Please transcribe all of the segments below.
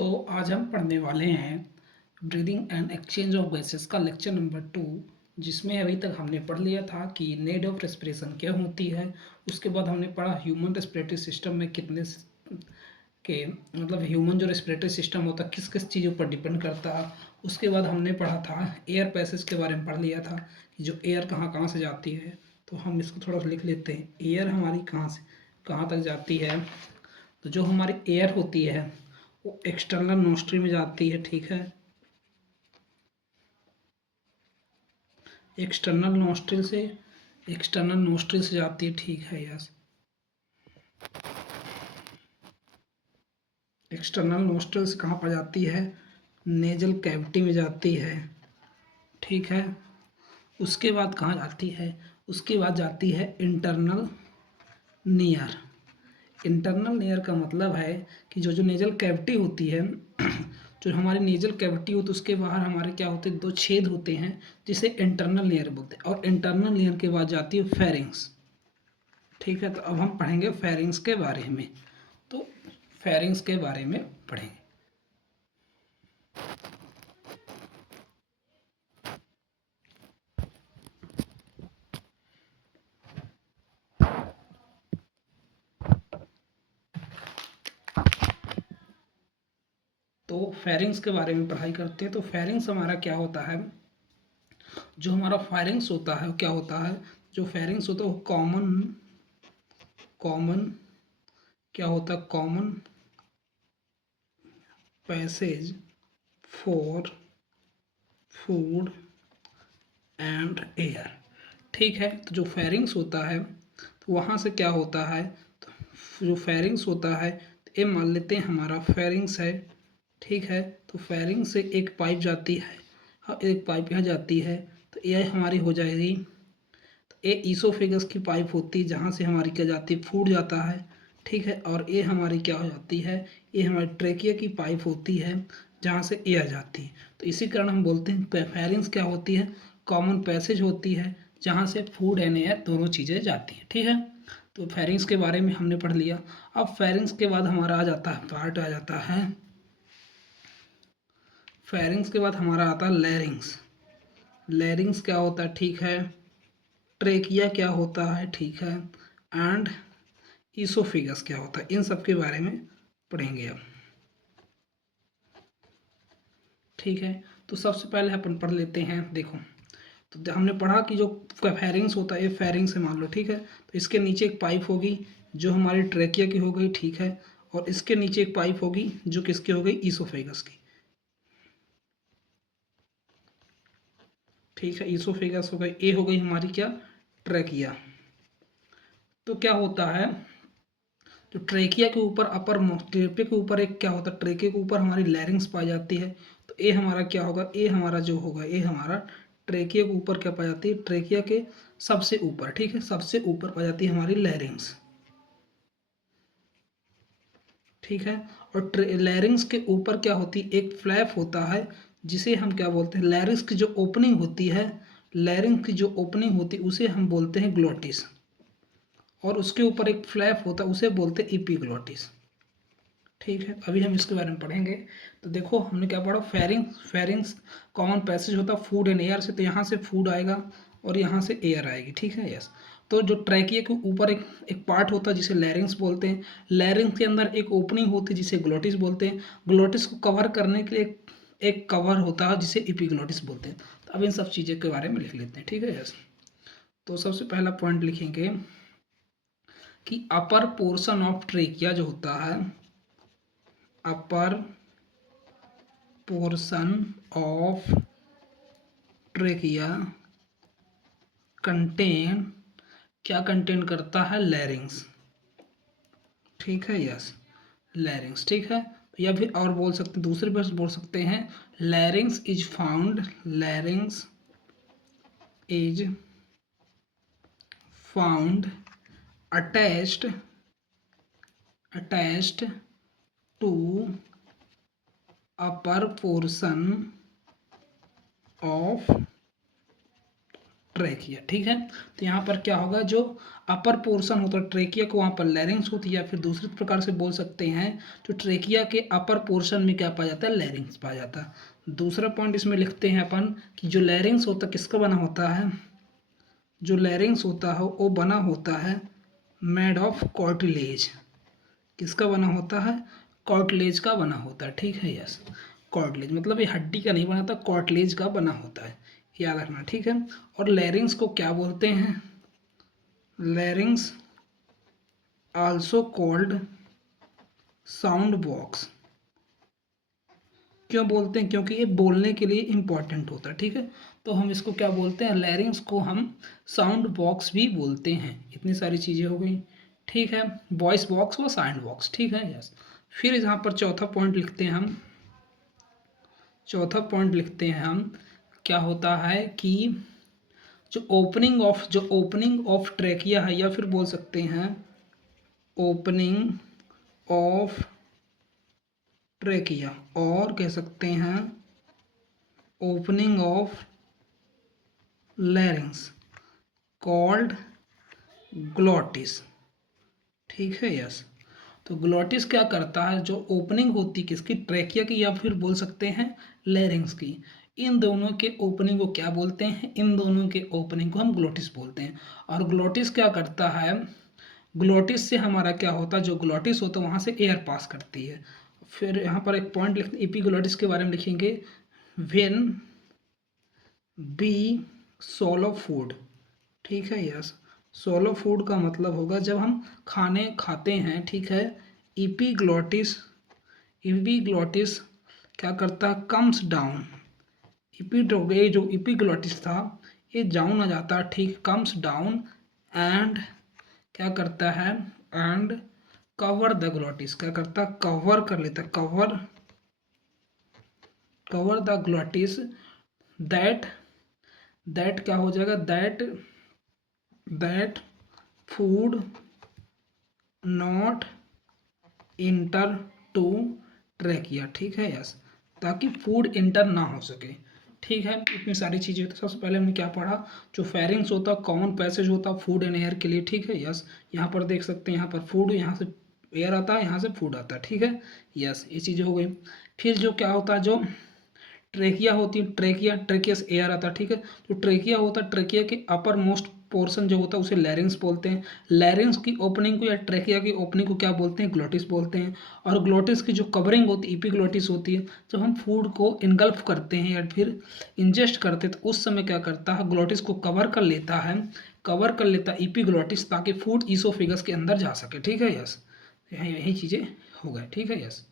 तो आज हम पढ़ने वाले हैं breathing and exchange of gases का लेक्चर नंबर 2, जिसमें अभी तक हमने पढ़ लिया था कि नीड ऑफ रेस्पिरेशन क्या होती है। उसके बाद हमने पढ़ा ह्यूमन रेस्पिरेटरी सिस्टम में कितने के मतलब ह्यूमन जो रेस्पिरेटरी सिस्टम होता है किस किस चीज़ों पर डिपेंड करता है। उसके बाद हमने पढ़ा था एयर पैसेज के बारे में पढ़ लिया था कि जो एयर कहाँ कहाँ से जाती है। तो हम इसको थोड़ा सा लिख लेते हैं, एयर हमारी कहाँ से कहाँ तक जाती है। तो जो हमारी एयर होती है वो एक्सटर्नल नोस्ट्री में जाती है, ठीक है। एक्सटर्नल नोस्ट्रिल से जाती है, ठीक है। यस, एक्सटर्नल नोस्ट्रिल से कहाँ पर जाती है? नेजल कैविटी में जाती है, ठीक है। उसके बाद कहाँ जाती है? उसके बाद जाती है इंटरनल नियर। इंटरनल लेयर का मतलब है कि जो जो नेजल कैविटी होती है जो हमारी नेजल कैविटी होती है उसके बाहर हमारे क्या होते हैं, दो छेद होते हैं जिसे इंटरनल लेयर बोलते हैं। और इंटरनल लेयर के बाद जाती है फेरिंग्स, ठीक है। तो अब हम पढ़ेंगे फेरिंग्स के बारे में। तो फेरिंग्स के बारे में पढ़ेंगे। तो फेरिंग्स के बारे में पढ़ाई करते हैं। तो फेरिंग्स हमारा क्या होता है? जो हमारा फेरिंग्स होता है क्या होता है? जो फेरिंग्स होता है वो कॉमन कॉमन क्या होता है? Common passage for food and air, ठीक है। तो जो फेरिंग्स होता है तो वहाँ से क्या होता है, तो जो फेरिंग्स होता है तो ये मान लेते हैं हमारा फेरिंग्स है, ठीक है। तो फेरिंग्स से एक पाइप जाती है, हाँ, एक पाइप यहाँ जाती है। तो ये हमारी हो जाएगी, तो ये ईसोफेगस की पाइप होती है जहाँ से हमारी क्या जाती है, फूड जाता है, ठीक है। और ये हमारी क्या हो जाती है, ये हमारी ट्रेकिया की पाइप होती है जहाँ से एयर जाती है। तो इसी कारण हम बोलते हैं फेरिंग्स क्या होती है, कॉमन पैसेज होती है जहाँ से फूड एंड एयर दोनों चीज़ें जाती हैं, ठीक है। तो फेरिंग्स के बारे में हमने पढ़ लिया। अब फेरिंग्स के बाद हमारा आ जाता है पार्ट आ जाता है, फेरिंग्स के बाद हमारा आता है लैरिंग्स। लैरिंग्स क्या होता है, ठीक है। ट्रेकिया क्या होता है, ठीक है। एंड ईसोफिगस क्या होता है, इन सब के बारे में पढ़ेंगे अब, ठीक है। तो सबसे पहले अपन पढ़ लेते हैं। देखो, तो हमने पढ़ा कि जो फेरिंग्स होता है ये फेरिंग्स है मान लो, ठीक है। तो इसके नीचे एक पाइप होगी जो हमारी ट्रेकिया की हो गई, ठीक है। और इसके नीचे एक पाइप होगी जो किसकी हो गई, ईसोफेगस की, ठीक है। ईसोफेगस हो गई, ये हो गई हमारी क्या, ट्रेकिया। तो क्या होता है, तो ट्रेकिया के ऊपर अपर ट्रेकिया के ऊपर एक क्या होता है, ट्रेकिया के ऊपर हमारी लैरिंग्स पाई जाती है। तो ये हमारा क्या होगा, ये हमारा जो होगा, ये हमारा ट्रेकिया के ऊपर क्या पाई जाती है, ट्रेकिया के सबसे ऊपर, ठीक है, सबसे ऊपर पाई जाती है हमारी लैरिंग्स, ठीक है। और लैरिंग्स के ऊपर क्या होती है, एक फ्लैप होता है जिसे हम क्या बोलते हैं, लैरिंग्स की जो ओपनिंग होती है, लैरिंग्स की जो ओपनिंग होती है उसे हम बोलते हैं ग्लोटिस। और उसके ऊपर एक फ्लैप होता है उसे बोलते हैं इपीग्लोटिस, ठीक है। अभी हम इसके बारे में पढ़ेंगे। तो देखो हमने क्या पढ़ा, फेरिंग्स फेरिंग्स कॉमन पैसेज होता है फूड एंड एयर से। तो यहाँ से फूड आएगा और यहाँ से एयर आएगी, ठीक है। यस। तो जो ट्रैकिया के ऊपर एक एक पार्ट होता है जिसे लैरिंग्स बोलते हैं। लैरिंग्स के अंदर एक ओपनिंग होती है जिसे ग्लोटिस बोलते हैं। ग्लोटिस को कवर करने के लिए एक कवर होता है जिसे इपीग्लोटिस बोलते हैं। तो अब इन सब चीज़ों के बारे में लिख लेते हैं, ठीक है। यस। तो सबसे पहला पॉइंट लिखेंगे कि अपर पोर्शन ऑफ ट्रेकिया जो होता है, अपर पोर्शन ऑफ ट्रेकिया कंटेन, क्या कंटेन करता है, लैरिंग्स, ठीक है। यस, लैरिंग्स, ठीक है। तो या फिर और बोल सकते, दूसरे वर्ड बोल सकते हैं, larynx is found, larynx is found attached attached to upper portion of trachea. ठीक है, तो यहाँ पर क्या होगा, जो अपर पोर्शन होता है ट्रेकिया को, वहाँ पर लैरिंग्स होती है, या फिर दूसरे प्रकार से बोल सकते हैं जो ट्रेकिया के अपर पोर्शन में क्या पाया जाता है, लैरिंग्स पाया जाता है। दूसरा पॉइंट इसमें लिखते हैं अपन कि जो लैरिंग्स होता है किसका बना होता है, जो लैरिंग्स होता है वो बना होता है मेड ऑफ कार्टिलेज। किसका बना होता है, कार्टिलेज का बना होता है। ठीक है, यस, कार्टिलेज मतलब ये हड्डी का नहीं बना था, कार्टिलेज का बना होता है, याद रखना। ठीक है, और लैरिंग्स को क्या बोलते हैं, लैरिंग्स आल्सो कॉल्ड साउंड बॉक्स। क्यों बोलते हैं, क्योंकि ये बोलने के लिए इम्पॉर्टेंट होता है। ठीक है, तो हम इसको क्या बोलते हैं, लैरिंग्स को हम साउंड बॉक्स भी बोलते हैं। इतनी सारी चीज़ें हो गई। ठीक है, वॉइस बॉक्स व साउंड बॉक्स। ठीक है, यस। फिर यहाँ पर चौथा पॉइंट लिखते हैं हम, चौथा पॉइंट लिखते हैं हम, क्या होता है कि जो ओपनिंग ऑफ ट्रैकिया है, या फिर बोल सकते हैं ओपनिंग ऑफ ट्रैकिया, और कह सकते हैं ओपनिंग ऑफ लैरिंग्स कॉल्ड ग्लॉटिस। ठीक है, यस। तो ग्लॉटिस क्या करता है, जो ओपनिंग होती है किसकी, ट्रैकिया की, या फिर बोल सकते हैं लैरिंग्स की, इन दोनों के ओपनिंग को क्या बोलते हैं, इन दोनों के ओपनिंग को हम ग्लॉटिस बोलते हैं। और ग्लॉटिस क्या करता है, ग्लॉटिस से हमारा क्या होता है, जो ग्लॉटिस होता है वहाँ से एयर पास करती है। फिर यहाँ पर एक पॉइंट लिखते, एपिग्लॉटिस के बारे में लिखेंगे, व्हेन बी सोलो फूड। ठीक है, यस। सोलो फूड का मतलब होगा जब हम खाने खाते हैं। ठीक है, इपीग्लॉटिस, इपीग्लॉटिस क्या करता है, कम्स डाउन। ये जो इपीग्लॉटिस था ये डाउन आ जाता है। ठीक, कम्स डाउन एंड क्या करता है, एंड कवर द ग्लॉटिस, क्या करता है, कवर कर लेता है, cover the glottis, that that क्या हो जाएगा, that food not enter to trachea. ठीक है, यस, ताकि फूड इंटर ना हो सके। ठीक है, इतनी सारी चीज़ें। तो सबसे पहले हमने क्या पढ़ा, जो फेरिंग्स होता है कॉमन पैसेज होता है फूड एंड एयर के लिए। ठीक है, यस। यहाँ पर देख सकते हैं, यहाँ पर फूड, यहाँ से एयर आता है, यहाँ से फूड आता है। ठीक है, यस, ये चीज़ें हो गई। फिर जो क्या होता है, जो ट्रेकिया होती है, ट्रेकिया से एयर आता है। ठीक है, जो ट्रेकिया होता है, ट्रेकिया के अपर मोस्ट पोर्शन जो होता है उसे लैरिंग्स बोलते हैं। लैरिंग्स की ओपनिंग को या ट्रेकिया की ओपनिंग को क्या बोलते हैं, ग्लोटिस बोलते हैं। और ग्लोटिस की जो कवरिंग होती है इपीग्लोटिस होती है। जब हम फूड को इनगल्फ करते हैं या फिर इंजेस्ट करते हैं तो उस समय क्या करता है, ग्लोटिस को कवर कर लेता है इपीग्लोटिस, ताकि फूड ईसोफेगस के अंदर जा सके। ठीक है, यस, यही चीज़ें हो गए। ठीक है, यस।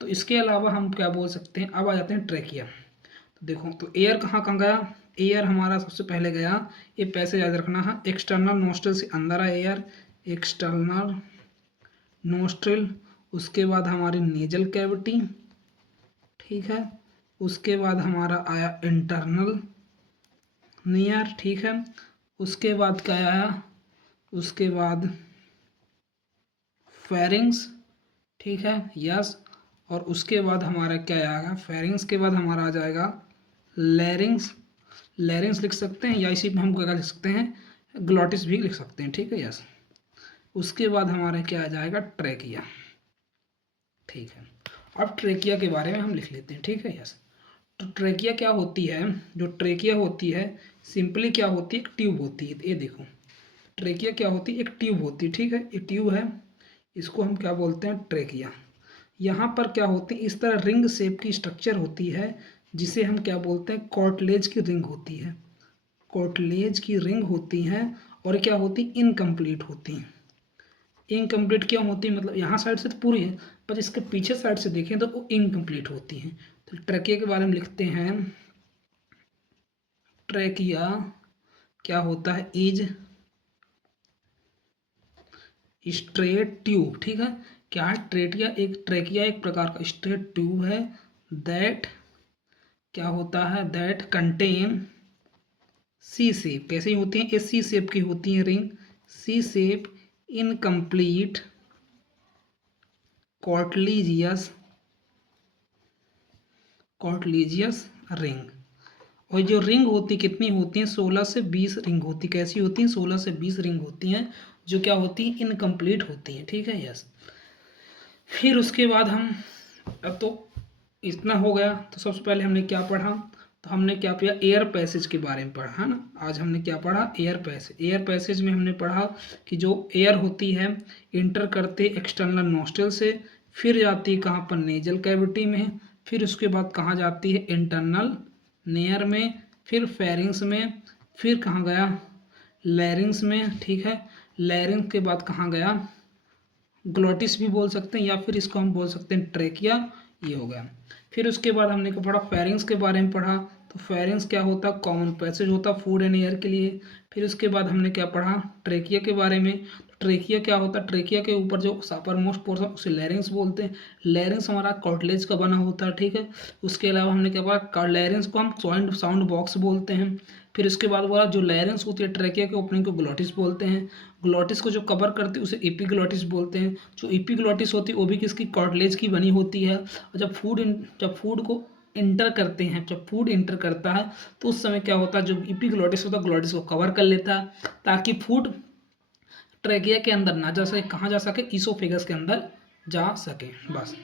तो इसके अलावा हम क्या बोल सकते हैं, अब आ जाते हैं ट्रेकिया। तो देखो, तो एयर कहाँ कहाँ गया, एयर हमारा सबसे पहले गया, ये पैसे याद रखना है, एक्सटर्नल नोस्ट्रल से अंदर आया एयर, एक्सटर्नल नोस्ट्रल, उसके बाद हमारी नेजल कैविटी। ठीक है, उसके बाद हमारा आया इंटरनल नियर। ठीक है, उसके बाद क्या आया, उसके बाद फेरिंग्स। ठीक है, यस। और उसके बाद हमारा क्या आएगा, फेरिंग्स के बाद हमारा आ जाएगा लैरिंग्स। लैरिंग्स लिख सकते हैं, या इसी में हम क्या लिख सकते हैं, ग्लॉटिस भी लिख सकते हैं। ठीक है, यस। उसके बाद हमारा क्या आ जाएगा, ट्रेकिया। ठीक है, अब ट्रेकिया के बारे में हम लिख लेते हैं। ठीक है, यस। तो ट्रेकिया क्या होती है, जो ट्रेकिया होती है सिंपली क्या होती है, एक ट्यूब होती है। ये देखो, ट्रेकिया क्या होती है, एक ट्यूब होती है। ठीक है, ये ट्यूब है, इसको हम क्या बोलते हैं, ट्रेकिया। यहाँ पर क्या होती है, इस तरह रिंग शेप की स्ट्रक्चर होती है, जिसे हम क्या बोलते हैं, कॉटलेज की रिंग होती है। कॉटलेज की रिंग होती हैं, और क्या होती, इनकम्प्लीट होती हैं। इनकम्प्लीट क्यों होती है, मतलब यहाँ साइड से तो पूरी है, पर इसके पीछे साइड से देखें तो वो इनकम्प्लीट होती हैं। तो ट्रेकिया के बारे में लिखते हैं, ट्रेकिया क्या होता है, इज स्ट्रेट ट्यूब। ठीक है, क्या है, ट्रेकिया एक प्रकार का स्ट्रेट ट्यूब है, दैट क्या होता है, दैट कंटेन सी शेप। कैसी होती हैं, ये सी शेप की होती हैं रिंग, सी शेप इनकम्प्लीट कॉर्टलीजियस रिंग। और जो रिंग होती कितनी होती हैं, 16 से 20 रिंग होती, कैसी होती हैं, 16 से 20 रिंग होती हैं, जो क्या होती हैं, इनकम्प्लीट होती हैं। ठीक है, यस। फिर उसके बाद हम, अब तो इतना हो गया, तो सबसे पहले हमने क्या पढ़ा, तो हमने क्या किया, एयर पैसेज के बारे में पढ़ा है ना। आज हमने क्या पढ़ा, एयर पैसेज। एयर पैसेज में हमने पढ़ा कि जो एयर होती है इंटर करते एक्सटर्नल नोस्ट्रल से, फिर जाती है कहाँ पर, नेजल कैविटी में, फिर उसके बाद कहाँ जाती है, इंटरनल नेयर में, फिर फेरिंग्स में, फिर कहाँ गया, लैरिंग्स में। ठीक है, लैरिंग्स के बाद कहाँ गया, ग्लोटिस भी बोल सकते हैं, या फिर इसको हम बोल सकते हैं ट्रेकिया। ये हो गया। फिर उसके बाद हमने क्या पढ़ा, फेरिंग्स के बारे में पढ़ा। तो फेरिंग्स क्या होता है, कॉमन पैसेज होता है फूड एंड एयर के लिए। फिर उसके बाद हमने क्या पढ़ा, ट्रेकिया के बारे में। ट्रेकिया क्या होता है, ट्रेकिया के ऊपर जो अपर मोस्ट पोर्शन उसे लैरिंग्स बोलते हैं। लैरिंग्स हमारा कार्टिलेज का बना होता है। ठीक है, उसके अलावा हमने क्या पढ़ा, लैरिंग्स को हम साउंड बॉक्स बोलते हैं। फिर उसके बाद बोला जो लैरिंग्स होती है ट्रेकिया के ओपनिंग को ग्लोटिस बोलते हैं। ग्लोटिस को जो कवर करती है उसे एपिग्लोटिस बोलते हैं। जो एपिग्लोटिस होती है वो भी किसकी, कार्टिलेज की बनी होती है। और जब फूड को इंटर करते हैं, जब फूड इंटर करता है तो उस समय क्या होता है, जो एपिग्लोटिस होता है ग्लोटिस को कवर कर लेता है, ताकि फूड ट्रेकिया के अंदर ना जा सके, कहाँ जा सके, ईसोफेगस के अंदर जा सके, बस।